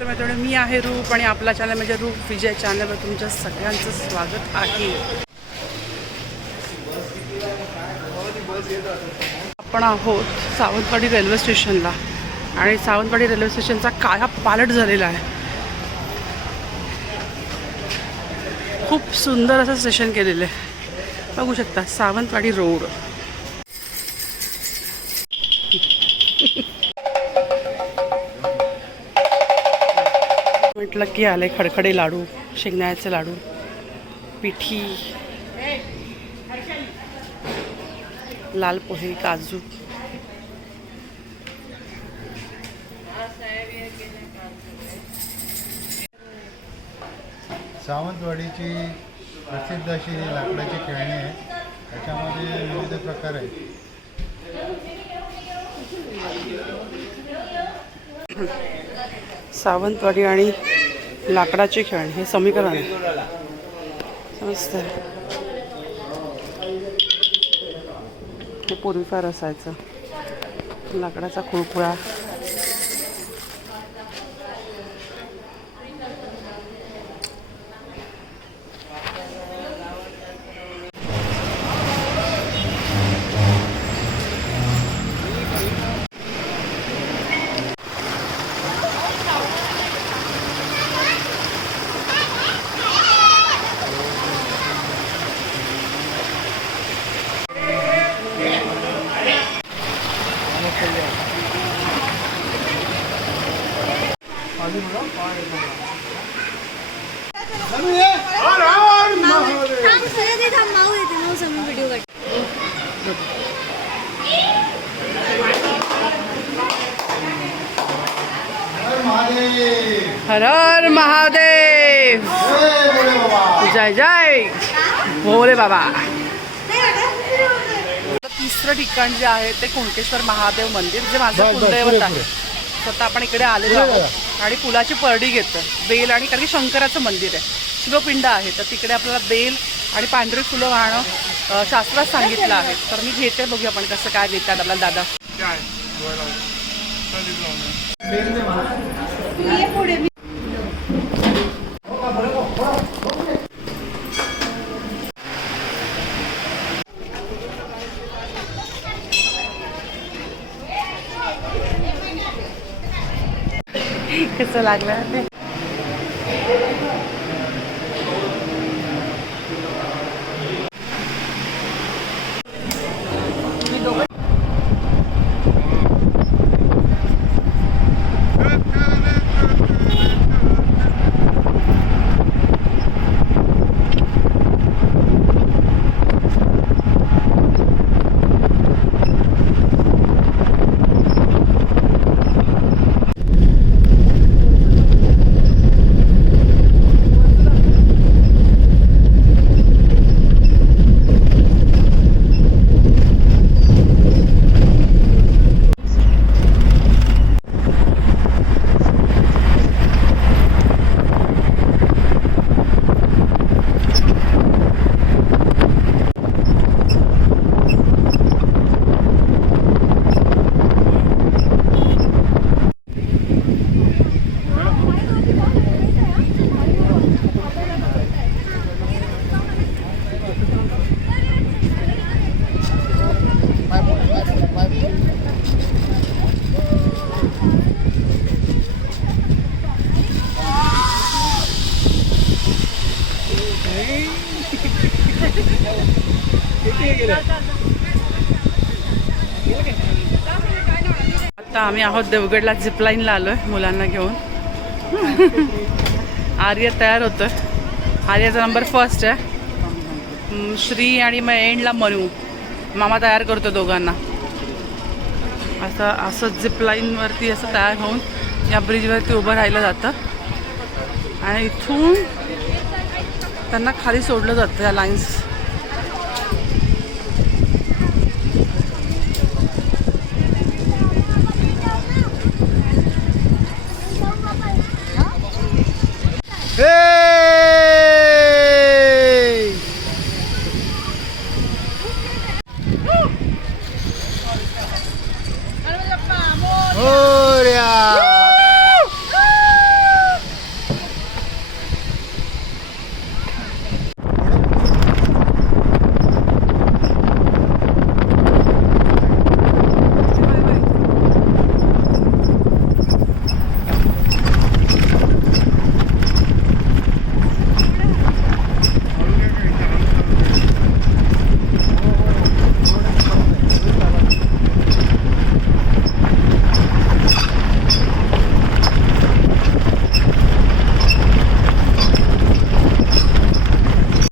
तर मित्रांनो मी आहे रूप आणि आपला चॅनल म्हणजे रूप विजय चॅनलवर तुमच्या सगळ्यांचं स्वागत आहे. आपण आहोत सावंतवाडी रेल्वे स्टेशनला आणि सावंतवाडी रेल्वे स्टेशनचा काया पालट झालेला आहे. खूप सुंदर असं स्टेशन केलेलं आहे. बघू शकता सावंतवाडी रोड म्हटलं की आले खडखडे लाडू शेंगदाण्याचे लाडू पिठी लाल पोहे काजू. सावंतवाडीची प्रसिद्ध अशी ही लाकडाची खेळणी आहे. त्याच्यामध्ये विविध प्रकार आहेत. सावंतवाडी आणि लाकडाचे खेळ हे समीकरण. आहे. हे पूर्वीफार असायचं. लाकडाचा खुळखुळा. हर महादेव हर हर महादेव। जय जय। जय भोले बाबा। तिसरं ठिकाण जे आहे ते कुणकेश्वर महादेव मंदिर जे माझं कुलदैवत आहे. स्वतः आपण इकडे आलेलो आहोत. आणि फुलाची परडी घेतो बेल आणि कारण की शंकराचं मंदिर आहे. शिवपिंड आहे तर तिकडे आपल्याला बेल आणि पांढरी फुलं वाहणं शास्त्रात सांगितलं आहे. तर मी घेते बघूया आपण कसं काय देतात आपल्याला दादा. कसं लागलं ते आता आम्ही आहोत देवगडला झिपलाईनला आलो आहे मुलांना घेऊन. आर्य तयार होतं आर्याचा नंबर फर्स्ट आहे. श्री आणि मग एंडला मनू. मामा तयार करतो दोघांना. असं असं झिपलाईनवरती असं तयार होऊन या ब्रिजवरती उभं राहिलं जातं. आणि इथून त्यांना खाली सोडलं जातं या लाईन्स